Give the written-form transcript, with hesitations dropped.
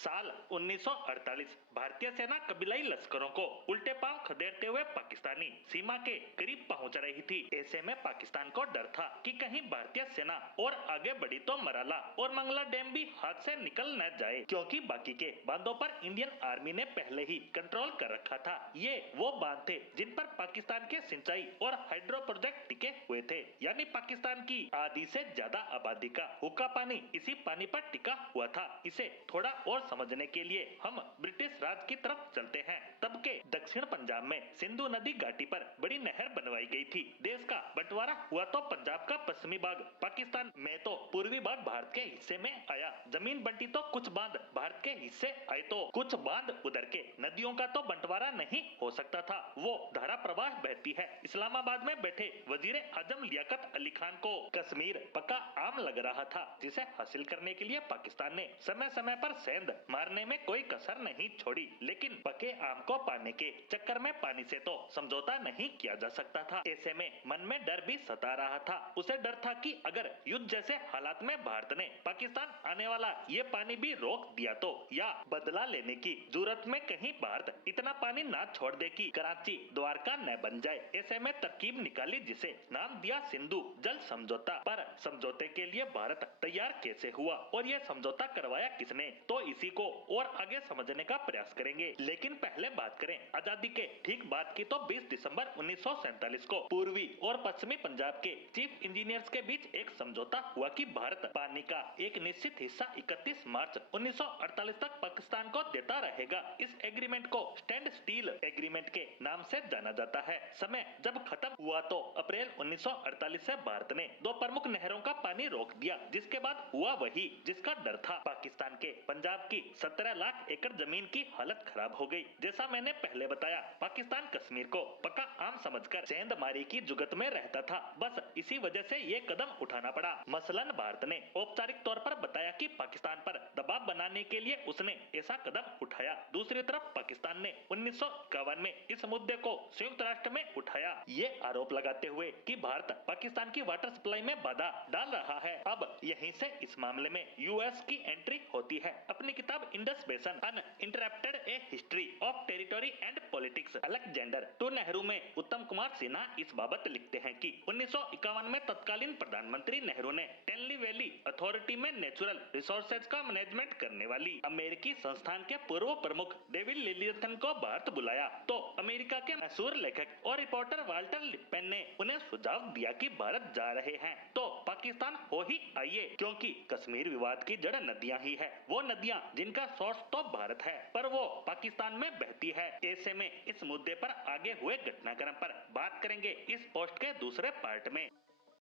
साल 1948 भारतीय सेना कबीलाई लश्करों को उल्टे पांव खदेड़ते हुए पाकिस्तानी सीमा के करीब पहुंच रही थी। ऐसे में पाकिस्तान को डर था कि कहीं भारतीय सेना और आगे बढ़ी तो मराला और मंगला डैम भी हाथ से निकल न जाए, क्योंकि बाकी के बांधों पर इंडियन आर्मी ने पहले ही कंट्रोल कर रखा था। ये वो बांध थे जिन पर पाकिस्तान के सिंचाई और हाइड्रो प्रोजेक्ट टिके हुए थे, यानी पाकिस्तान की आधी से ज्यादा आबादी का हुक्का पानी इसी पानी पर टिका हुआ था। इसे थोड़ा और समझने के लिए हम ब्रिटिश राज की तरफ चलते हैं। तब के दक्षिण पंजाब में सिंधु नदी घाटी पर बड़ी नहर बनवाई गई थी। देश का बंटवारा हुआ तो पंजाब का पश्चिमी भाग पाकिस्तान में तो पूर्वी भाग भारत के हिस्से में आया। जमीन बंटी तो कुछ बांध भारत के हिस्से आए तो कुछ बांध उधर के। नदियों का तो बंटवारा नहीं हो सकता था, वो धारा प्रवाह बहती है। इस्लामाबाद में बैठे वजीर आजम लियाकत अली खान को कश्मीर पक्का आम लग रहा था, जिसे हासिल करने के लिए पाकिस्तान ने समय समय पर सेंध मारने में कोई कसर नहीं छोड़ी। लेकिन पके आम को पाने के चक्कर में पानी से तो समझौता नहीं किया जा सकता था। ऐसे में मन में डर भी सता रहा था। उसे डर था कि अगर युद्ध जैसे हालात में भारत ने पाकिस्तान आने वाला ये पानी भी रोक दिया तो, या बदला लेने की जरूरत में कहीं भारत इतना पानी ना छोड़ दे कि कराची द्वारका न बन जाए। ऐसे में तरकीब निकाली जिसे नाम दिया सिंधु जल समझौता। पर समझौते के लिए भारत तैयार कैसे हुआ और यह समझौता करवाया किसने, तो इसी को और आगे समझने का प्रयास करेंगे। लेकिन पहले बात करें आजादी के ठीक बाद की, तो 20 दिसंबर 1947 को पूर्वी और पश्चिमी पंजाब के चीफ इंजीनियर्स के बीच एक समझौता हुआ कि भारत पानी का एक निश्चित हिस्सा 31 मार्च 1948 तक पाकिस्तान को देता रहेगा। इस एग्रीमेंट को स्टैंड स्टील एग्रीमेंट के नाम से जाना जाता है। समय जब खत्म हुआ तो अप्रैल 1948 से भारत ने दो प्रमुख नहरों का पानी रोक दिया, जिसके बाद हुआ वही जिसका डर था। पाकिस्तान के पंजाब की 17 लाख एकड़ जमीन की हालत खराब हो गई। जैसा मैंने पहले बताया, पाकिस्तान कश्मीर को पक्का आम समझकर सेंधमारी की जुगत में रहता था। बस इसी वजह से ये कदम उठाना पड़ा। मसलन भारत ने औपचारिक तौर पर बताया कि पाकिस्तान पर दबाव बनाने के लिए उसने ऐसा कदम उठाया। दूसरी तरफ पाकिस्तान ने 1951 में इस मुद्दे को संयुक्त राष्ट्र में उठाया, ये आरोप लगाते हुए कि भारत पाकिस्तान की वाटर सप्लाई में बाधा डाल रहा है। अब यहीं से इस मामले में यूएस की एंट्री होती है। अपनी किताब Indus basin uninterrupted a history of territory and politics Alexander to Nehru में उत्तम कुमार सिन्हा इस बाबत लिखते हैं कि 1951 में तत्कालीन प्रधानमंत्री नेहरू ने टेनली वैली अथॉरिटी में नेचुरल रिसोर्सेज का मैनेजमेंट करने वाली अमेरिकी संस्थान के पूर्व प्रमुख डेविड लिलियथन को भारत बुलाया, तो अमेरिका के मशहूर लेखक और रिपोर्टर वाल्टर लिप्पेन ने उन्हें सुझाव दिया कि भारत जा रहे हैं तो पाकिस्तान हो ही आइए, क्योंकि कश्मीर विवाद की जड़ नदियां ही है। वो नदियां जिनका सोर्स तो भारत है, पर वो पाकिस्तान में बहती है। ऐसे में इस मुद्दे पर आगे हुए घटनाक्रम पर बात करेंगे इस पोस्ट के दूसरे पार्ट में।